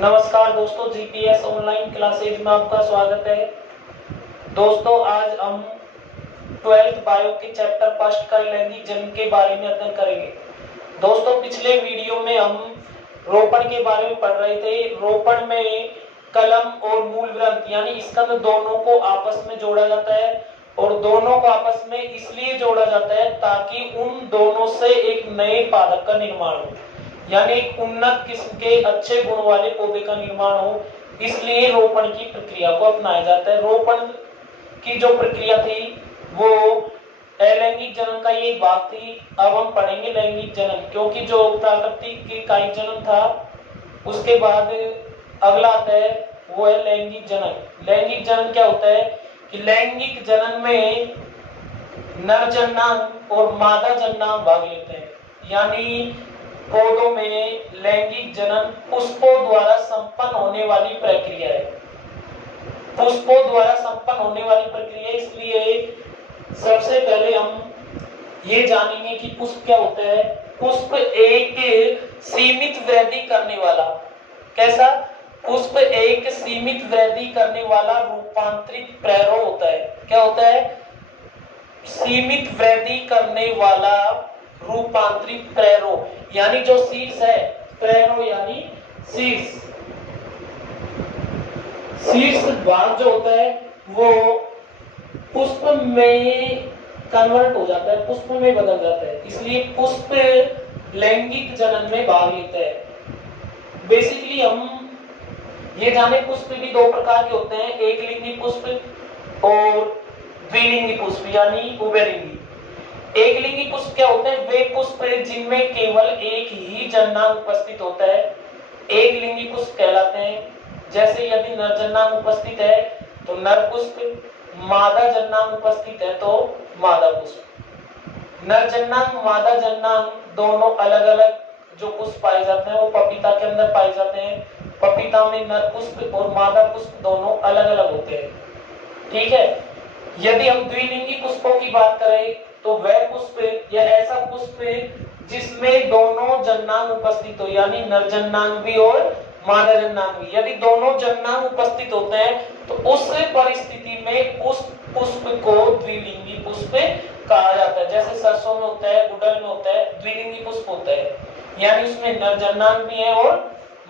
नमस्कार दोस्तों, GPS online classes में आपका स्वागत है। दोस्तों, आज हम 12th बायो के चैप्टर फर्स्ट का लैंगिक जन्म के बारे में अध्ययन करेंगे। दोस्तों, पिछले वीडियो में हम रोपण के बारे में पढ़ रहे थे। रोपण में कलम और मूल ग्रंथ यानी स्कंद दोनों को आपस में जोड़ा जाता है और दोनों को आपस में इसलिए जोड़ा जाता है ताकि उन दोनों से एक नए पादप का निर्माण हो, यानी एक उन्नत किस्म के अच्छे गुण वाले पौधे का निर्माण हो। इसलिए रोपण की प्रक्रिया को अपनाया जाता है। रोपण की जो प्रक्रिया थी वो अलैंगिक जन्म का ये भाग थी। अब हम पढ़ेंगे लैंगिक जन्म, क्योंकि जो प्राकृतिक कायिक जन्म था उसके बाद अगला आता है वो है लैंगिक जन्म। लैंगिक जन्म क्या होता है कि लैंगिक जन्म में नर जननांग और मादा जननांग भाग लेते हैं, यानी पौधों में लैंगिक जनन पुष्पों द्वारा संपन्न होने वाली प्रक्रिया है। पुष्पों द्वारा संपन्न होने वाली प्रक्रिया, इसलिए सबसे पहले हम ये जानेंगे कि पुष्प क्या होता है। पुष्प एक सीमित वृद्धि करने वाला, कैसा? पुष्प एक सीमित वृद्धि करने वाला रूपांतरित प्रेरो होता है। क्या होता है? सीमित वृद्धि करने वाला रूपांतरित प्रेरो, यानी जो शीर्ष है, प्रेरो यानी शीर्ष, शीर्ष भाग जो होता है वो पुष्प में कन्वर्ट हो जाता है, पुष्प में बदल जाता है। इसलिए पुष्प लैंगिक जनन में भाग लेता है। बेसिकली हम ये जाने पुष्प भी दो प्रकार के होते हैं, एक लिंगी पुष्प और द्विलिंगी पुष्प यानी उभयलिंगी। एक लिंगी पुष्प क्या होते हैं? वे पुष्प जिनमें केवल एक ही जननांग उपस्थित होता है, एक लिंगी पुष्प कहलाते हैं। जैसे यदि नर जननांग उपस्थित है तो नर पुष्प, मादा जननांग उपस्थित है तो मादा पुष्प। नर जननांग मादा जननांग दोनों अलग अलग जो पुष्प पाए जाते हैं वो पपीता के अंदर पाए जाते हैं। पपीता में नर पुष्प और मादा पुष्प दोनों अलग अलग होते हैं। ठीक है। यदि हम द्विलिंगी पुष्पों की बात करें तो वह पुष्प या ऐसा पुष्प जिसमें दोनों जननांग उपस्थित हो, यानी नर जननांग भी और मादा जननांग भी। यदि दोनों जननांग उपस्थित होते हैं तो उस परिस्थिति में उस पुष्प को द्विलिंगी पुष्प कहा जाता है। जैसे सरसों में होता है, गुड़हल में होता है, द्विलिंगी पुष्प होता है, यानी उसमें नर जननांग भी है और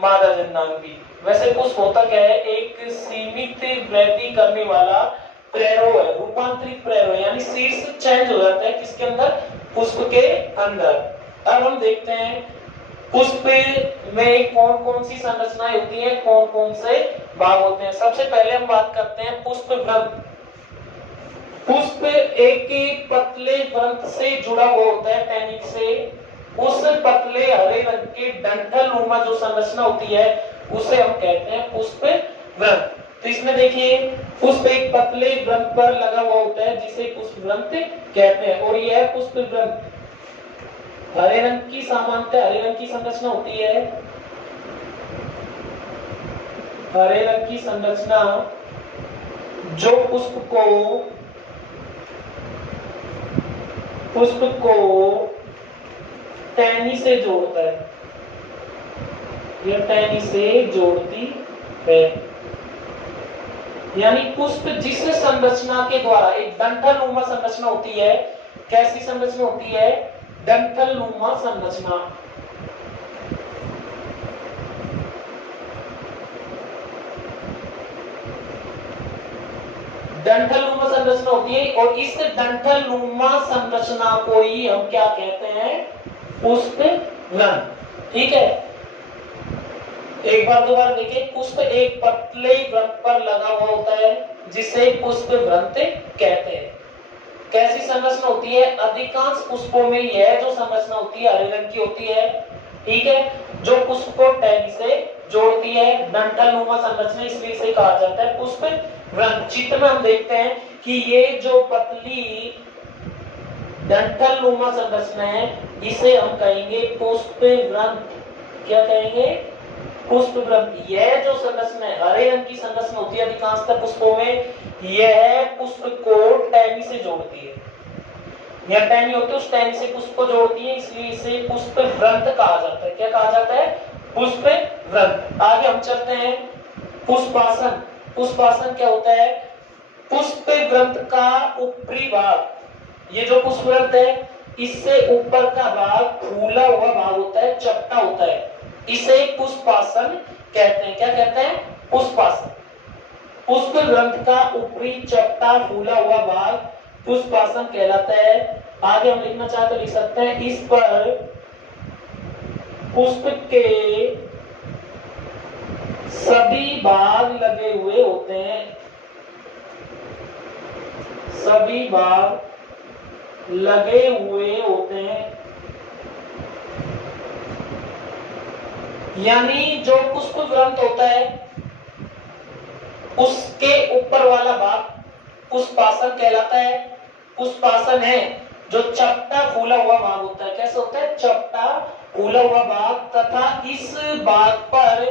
मादा जननांग भी। वैसे पुष्प होता क्या है? एक सीमित वृद्धि करने वाला प्रेरो है, रूपांतरित प्रेरो, यानी शीर्ष चेंज हो जाता है किसके अंदर? पुष्प के अंदर। अब हम देखते हैं पुष्प में कौन कौन सी संरचनाएं होती हैं, कौन कौन से भाग होते हैं। सबसे पहले हम बात करते हैं पुष्प व्रंत। पुष्प एक पतले व्रंत से जुड़ा हुआ होता है, टैनिक से। उस पतले हरे रंग के डंठल नुमा जो संरचना होती है उसे हम कहते हैं पुष्प व्रंत। तो इसमें देखिए पुष्प एक पतले व्रंत पर लगा हुआ होता है जिसे पुष्प व्रंत कहते हैं। और यह पुष्प व्रंत हरे रंग की, सामान्यतः हरे रंग की संरचना होती है। हरे रंग की संरचना जो पुष्प को टहनी से जोड़ता है, यह टहनी से जोड़ती है। यानी पुष्प जिस संरचना के द्वारा, एक डंठल नुमा संरचना होती है। कैसी संरचना होती है? डंठल नुमा संरचना। डंठल नुमा संरचना होती है और इस डंठल नुमा संरचना को ही हम क्या कहते हैं? पुष्प व्रंत। ठीक है। एक बार दोबारा देखिए, पुष्प एक पतले व्रंत पर लगा हुआ होता है जिसे पुष्प व्रंत कहते हैं। कैसी संरचना होती है? अधिकांश पुष्पों में यह जो संरचना होती है हरे रंग की होती है। ठीक है। जो पुष्प को टहनी से जोड़ती है, डंठल नुमा संरचना, इसलिए इसे कहा जाता है पुष्प व्रंत। चित्र में हम देखते हैं कि ये जो पतली डंठल नुमा संरचना है इसे हम कहेंगे पुष्प व्रंत। क्या कहेंगे? पुष्प व्रंत। यह जो संरचना है हरे रंग की संरचना होती है अधिकांशतः पुष्पों में, यह पुष्प को टहनी से जोड़ती है। यह टहनी होती है, उस टहनी से पुष्प को जोड़ती है, इसलिए इसे पुष्प व्रंत कहा जाता है। क्या कहा जाता है? पुष्प व्रंत। आगे हम चलते हैं पुष्पासन। पुष्पासन क्या होता है? पुष्प ग्रंथ का ऊपरी भाग, ये जो पुष्प ग्रंथ है इससे ऊपर का भाग फूला हुआ भाग होता है, चपटा होता है, इसे पुष्पासन कहते हैं। क्या कहते हैं? पुष्पासन। पुष्प ग्रंथ का ऊपरी चपटा फूला हुआ भाग पुष्पासन कहलाता है। आगे हम लिखना चाहते तो लिख सकते हैं, इस पर पुष्प के सभी भाग लगे हुए होते हैं, सभी भाग लगे हुए होते हैं। यानी जो पुष्प ग्रंथ होता है उसके ऊपर वाला भाग पुष्पासन कहलाता है। पुष्पासन है जो चपटा फूला हुआ भाग होता है। कैसे होता है? चपटा फूला हुआ भाग, तथा इस भाग पर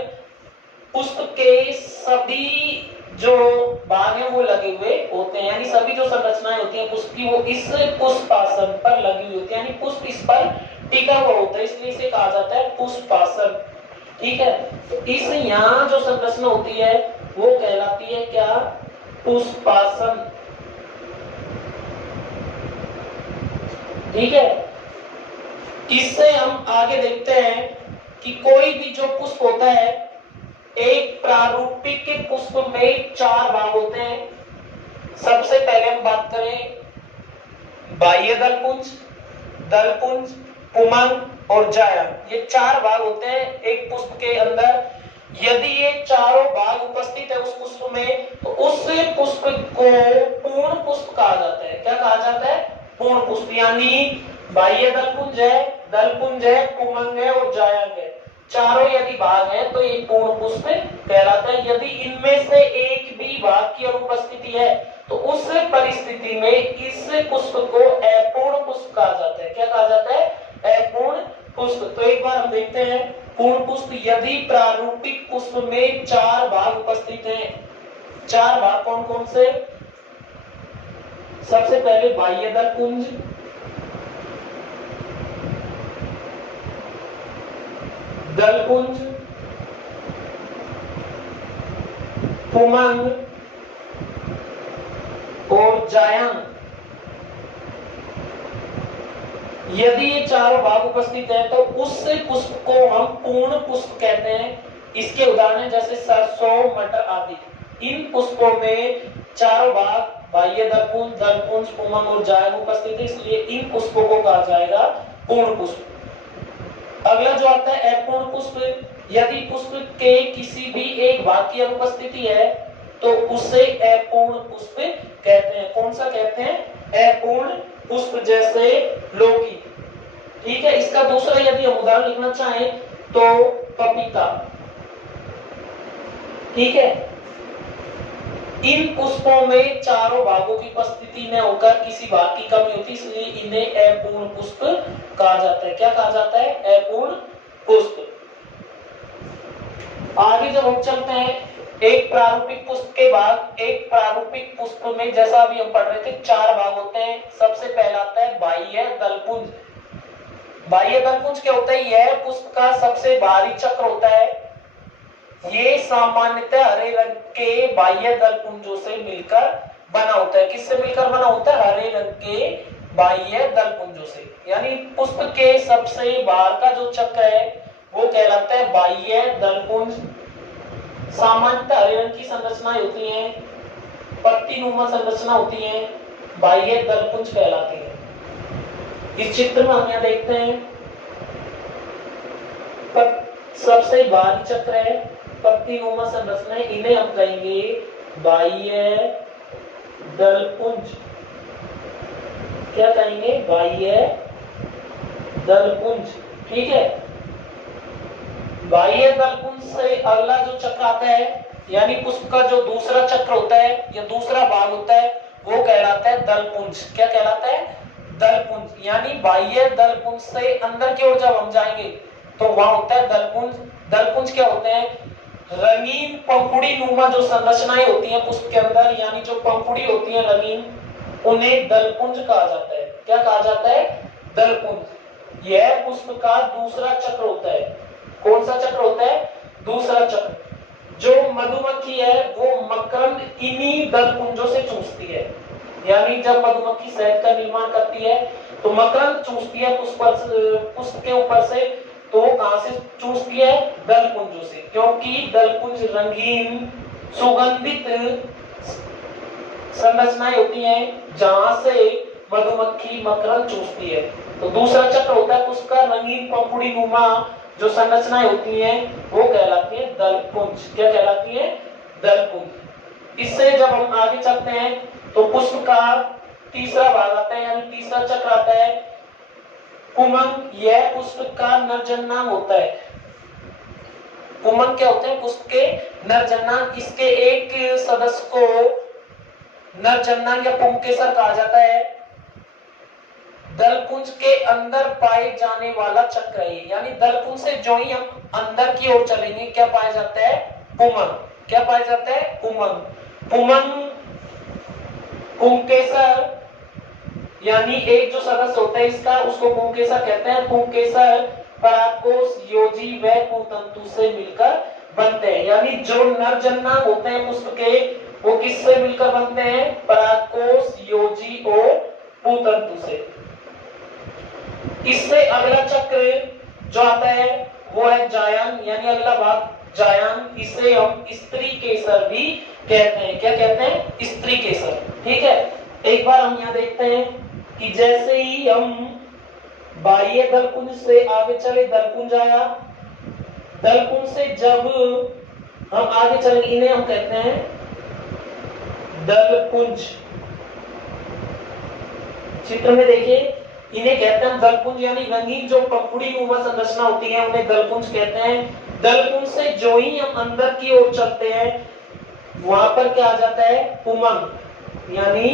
पुष्प के सभी जो भाग हैं वो लगे हुए होते हैं। यानी सभी जो संरचनाएं होती हैं पुष्प की वो इस पुष्पासन पर लगी हुई होती है, यानी पुष्प इस पर टिका हुआ होता है, इसलिए इसे कहा जाता है पुष्पासन। ठीक है, तो इस यहाँ जो संरचना होती है वो कहलाती है क्या? पुष्पासन। ठीक है, इससे हम आगे देखते हैं कि कोई भी जो पुष्प होता है, एक प्रारूपिक पुष्प में 4 भाग होते हैं। सबसे पहले हम बात करें बाह्य दलपुंज, दलपुंज, पुमंग और जायम। ये 4 भाग होते हैं एक पुष्प के अंदर। यदि ये चारों भाग उपस्थित है उस पुष्प में, तो उस पुष्प को पूर्ण पुष्प कहा जाता है। क्या कहा जाता है? पूर्ण पुष्प। यानी बाह्य दलपुंज है, पुमंग है और जायम है, चारों यदि भाग है तो ये पूर्ण पुष्प कहलाता है। यदि इनमें से एक भी भाग की अनुपस्थिति है तो उस परिस्थिति में इस पुष्प को अपूर्ण पुष्प कहा जाता है। क्या कहा जाता है? अपूर्ण पुष्प। तो एक बार हम देखते हैं पूर्ण पुष्प। यदि प्रारूपिक पुष्प में 4 भाग उपस्थित हैं, 4 भाग कौन कौन से? सबसे पहले बाह्य दलपुंज, दलपुंज, पुमंग और जायम। यदि ये चारों भाग उपस्थित है तो उस पुष्प को हम पूर्ण पुष्प कहते हैं। इसके उदाहरण जैसे सरसों, मटर आदि। इन पुष्पों में चारों भाग बाह्य दलपुंज, दलपुंज, पुमंग और जायम उपस्थित है, इसलिए इन पुष्पों को कहा जाएगा पूर्ण पुष्प। अगला जो आता है अपूर्ण पुष्प। यदि पुष्प के किसी भी एक भाग की अनुपस्थिति है तो उसे अपूर्ण पुष्प कहते हैं। कौन सा कहते हैं? अपूर्ण पुष्प। जैसे लौकी। ठीक है, इसका दूसरा यदि हम उदाहरण लिखना चाहें तो पपीता। ठीक है, इन पुष्पों में चारों भागों की उपस्थिति में होकर किसी भाग की कमी होती है, इसलिए इन्हें अपूर्ण पुष्प कहा जाता है। क्या कहा जाता है? अपूर्ण पुष्प। आगे जब हम चलते हैं एक प्रारूपिक पुष्प के बाद, एक प्रारूपिक पुष्प में जैसा अभी हम पढ़ रहे थे 4 भाग होते हैं। सबसे पहला आता है बाह्य दलपुंज। बाह्य दलपुंज क्या होता है? यह पुष्प का सबसे बाहरी चक्र होता है। ये सामान्यतः हरे रंग के बाह्य दलपुंजों से मिलकर बना होता है। किससे मिलकर बना होता है? हरे रंग के बाह्य दलपुंजों से। यानी पुष्प के सबसे बाहर का जो चक्र है वो कहलाता है बाह्य दलपुंज। सामान्यतः हरे रंग की संरचनाएं होती हैं, पत्ती नुमा संरचना होती है, बाह्य दलपुंज कहलाती है। इस चित्र में हम यहाँ देखते हैं सबसे बाहरी चक्र है, पत्ती नुमा संरचना, इन्हें हम कहेंगे बाह्य दलपुंज। क्या कहेंगे? बाह्य दलपुंज। ठीक है, बाह्य दलपुंज से अगला जो चक्र आता है, यानी पुष्प का जो दूसरा चक्र होता है या दूसरा भाग होता है वो कहलाता है दलपुंज। क्या कहलाता है? दलपुंज। यानी बाह्य दलपुंज से अंदर की ओर जब हम जाएंगे तो वहां होता है दलपुंज। दलपुंज क्या होते हैं? रंगीन पंखुड़ी नुमा जो संरचनाएं होती हैं पुष्प के अंदर, यानी जो पंखुड़ी होती है रंगीन, उन्हें दलपुंज कहा जाता है। क्या कहा जाता है? दलपुंज। यह पुष्प का दूसरा चक्र होता है। कौन सा चक्र होता है? दूसरा चक्र, जो मधुमक्खी है वो मकरंद इन्हीं दलपुंजों से चूसती है। यानी जब मधुमक्खी शहद का निर्माण करती है तो मकरंद चूसती है पुष्प के ऊपर से, तो कहां से चूसती है? दलपुंजों से, क्योंकि दलपुंज रंगीन सुगंधित संरचनाएं होती हैं जहां से मधुमक्खी मकरंद चूसती है। तो दूसरा चक्र होता है पुष्प का, रंगीन पंखुड़ी नुमा जो संरचनाएं होती हैं वो कहलाती है दलपुंज। क्या कहलाती है? दलपुंज। इससे जब हम आगे चलते हैं तो पुष्प का तीसरा भाग आता है, यानी तीसरा चक्र आता है पुमंग। यह पुष्प का नरजन्नांग होता है। पुमंग क्या होते हैं? पुष्प के नरजन्नांग। इसके एक सदस्य को नरजन्नांग या पुंकेसर कहा जाता है। दलपुंज के अंदर पाए जाने वाला चक्र है, यानी दलपुंज से जो ही हम अंदर की ओर चलेंगे क्या पाया जाता है? पुमंग। क्या पाया जाता है? पुमंग। पुमंग पुंकेसर, यानी एक जो सदस्य होता है इसका, उसको पुंकेसर कहते हैं। पुंकेसर परागकोश, योजी व पुतंतु से मिलकर बनते हैं। यानी जो नरजन्नांग होते हैं पुष्प के, वो किससे मिलकर बनते हैं? परागकोश, योजी और पुतंतु से। इससे अगला चक्र जो आता है वो है जायन, यानी अगला भाग जायन। इसे हम स्त्री केसर भी कहते हैं। क्या कहते हैं? स्त्री केसर। ठीक है, एक बार हम यहाँ देखते हैं कि जैसे ही हम बाह्य दलपुंज से आगे चले, दलपुंज आया, दलपुंज से जब हम आगे चले, इन्हें हम कहते हैं दलपुंज। चित्र में देखिए, इन्हें कहते हैं दलपुंज, यानी रंगीन जो पंखुड़ी नुमा संरचना होती है उन्हें दलपुंज कहते हैं। दलपुंज से जो ही हम अंदर की ओर चलते हैं वहां पर क्या आ जाता है? पुमंग, यानी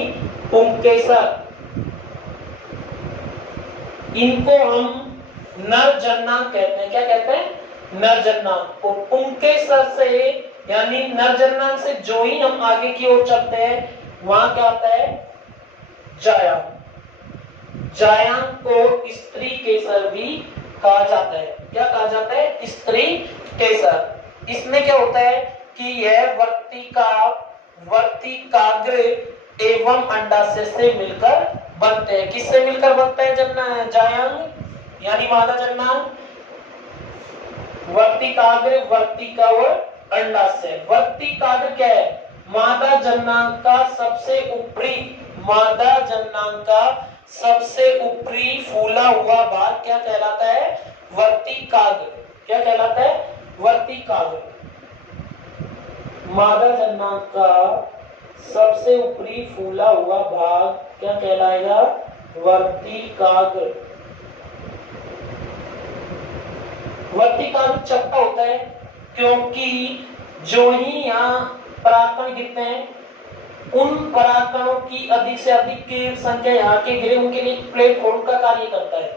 पुंकेसर। इनको हम नरजन्नांग कहते हैं। क्या कहते हैं? नरजन्नांग। और पुंकेसर से, यानी नरजन्नांग से जो ही हम आगे की ओर चलते हैं वहां क्या आता है? जायांग। जायांग को स्त्री केसर भी कहा जाता है। क्या कहा जाता है? स्त्री केसर। इसमें क्या होता है कि यह वर्तिकाग्र एवं अंडाशय से मिलकर बनते हैं। किससे मिलकर बनता है? जायांग, यानी मादा जन्नांग, वर्तिकाग्र, वर्तिका और अंडाशय। वर्तिकाग्र क्या है? मादा जन्नांग का सबसे ऊपरी, मादा जन्नांग का सबसे ऊपरी फूला हुआ भाग क्या कहलाता है? वर्तिकाग्र। क्या कहलाता है? वर्तिकाग्र। मादा जन्नांग का सबसे ऊपरी फूला हुआ भाग क्या कहलाएगा? वर्तिकाग्र। वर्तिकाग्र चपटा होता है क्योंकि जो ही यहाँ परागकण गिरते हैं उन परागकणों की अधिक से अधिक संख्या यहाँ के गिरे, उनके लिए प्लेटफॉर्म का कार्य करता है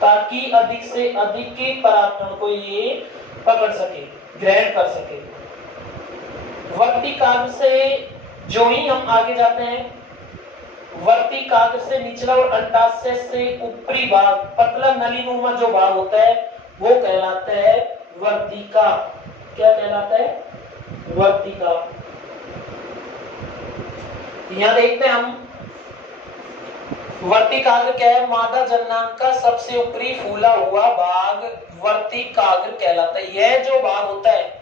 ताकि अधिक से अधिक परागकण को ये पकड़ सके, ग्रहण कर सके। वर्तिकाग्र से जो ही हम आगे जाते हैं, वर्तिकाग्र से निचला और अंडाशय से ऊपरी भाग, पतला नलीनुमा जो भाग होता है वो कहलाता है वर्तिका। क्या कहलाता है? वर्तिका। यहां देखते हैं हम, वर्तिकाग्र क्या है? मादा जन्नांग का सबसे ऊपरी फूला हुआ भाग वर्तिकाग्र कहलाता है। यह जो भाग होता है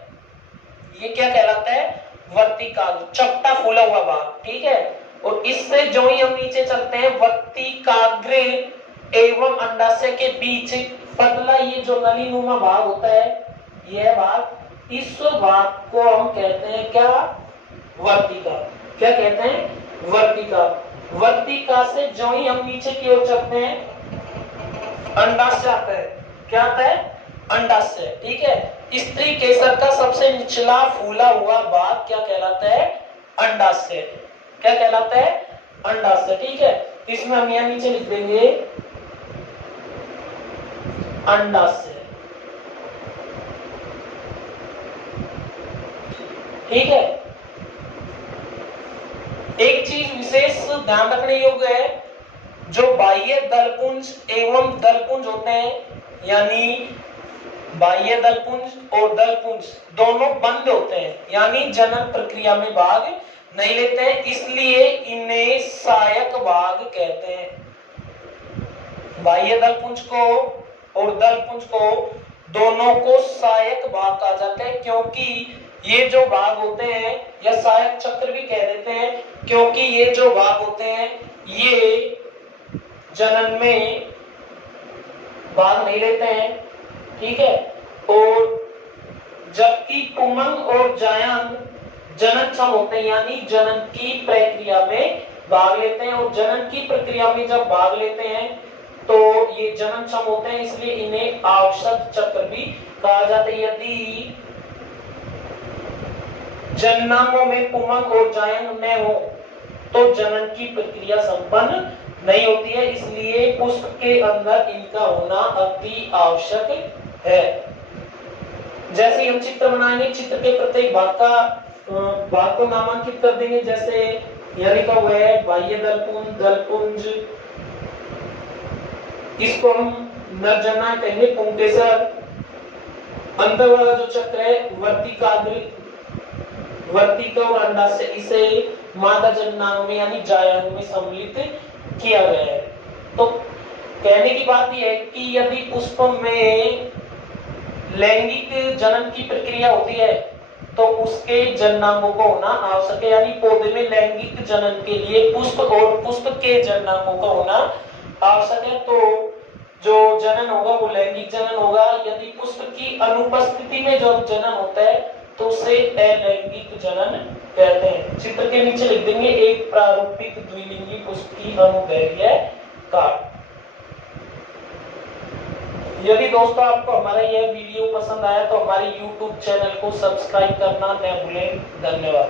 ये क्या कहलाता है? वर्तिकाग्र, चपटा फूला हुआ भाग। ठीक है, और इससे जो ही हम नीचे चलते हैं वर्तिकाग्र एवं अंडाशय के बीच पतला ये जो नलीनुमा भाग होता है, यह भाग, इस भाग को हम कहते हैं क्या? वर्तिका। क्या कहते हैं? वर्तिका। वर्तिका से जो ही हम नीचे की ओर चलते हैं अंडाशय आता है। क्या आता है? अंडाशय। ठीक है, स्त्री केसर का सबसे निचला फूला हुआ भाग क्या कहलाता है? अंडाशय। क्या कहलाता है? अंडाशय। ठीक है, इसमें हम यहाँ नीचे लिख देंगे अंडाशय। ठीक है, एक चीज विशेष ध्यान रखने योग्य है, जो बाह्य दलपुंज एवं दलपुंज होते हैं, यानी बाह्य दलपुंज और दलपुंज दोनों बंद होते हैं, यानी जनन प्रक्रिया में भाग नहीं लेते हैं, इसलिए इन्हें सहायक भाग कहते हैं। बाह्य दलपुंज को और दलपुंज को दोनों को सहायक भाग कहा जाता है, क्योंकि ये जो भाग होते हैं या सहायक चक्र भी कह देते हैं, क्योंकि ये जो भाग होते हैं ये जनन में भाग नहीं लेते हैं, ठीक है। और जबकि पुंगक और जायंग जननक्षम होते हैं, यानी जनन की प्रक्रिया में भाग लेते हैं, और जनन की प्रक्रिया में जब भाग लेते हैं तो ये जननक्षम होते हैं, इसलिए इन्हें आवश्यक चक्र भी कहा जाता है। यदि जननांगों में पुंगक और जायंग न हो तो जनन की प्रक्रिया संपन्न नहीं होती है, इसलिए पुष्प के अंदर इनका होना अति आवश्यक है। जैसे हम चित्र बनाएंगे, चित्र के प्रत्येक भाग को नामांकित कर देंगे। जैसे यहाँ लिखा हुआ है बाह्य दलपुंज, दलपुंज, इसको हम नरजन्ना कहेंगे पुंकेसर। अंदर वाला जो चक्र है वर्तिका और अंडाशय, इसे मादा जननांग में यानी जायंग में सम्मिलित किया गया है। तो कहने की बात यह है कि यदि पुष्प में लैंगिक जनन की प्रक्रिया होती है तो उसके जननांगों को होना आवश्यक है, यानी पौधे में लैंगिक जनन के लिए पुष्प और पुष्प के जननांगों का होना आवश्यक है। तो जो जनन होगा वो लैंगिक जनन होगा। यदि पुष्प की अनुपस्थिति में जो जनन होता है तो उसे अलैंगिक जनन कहते हैं। चित्र के नीचे लिख देंगे एक प्रारूपिक द्विलिंगी पुष्प की अनुदैर्घ्य काट। यदि दोस्तों आपको हमारा यह वीडियो पसंद आया तो हमारे YouTube चैनल को सब्सक्राइब करना न भूलें। धन्यवाद।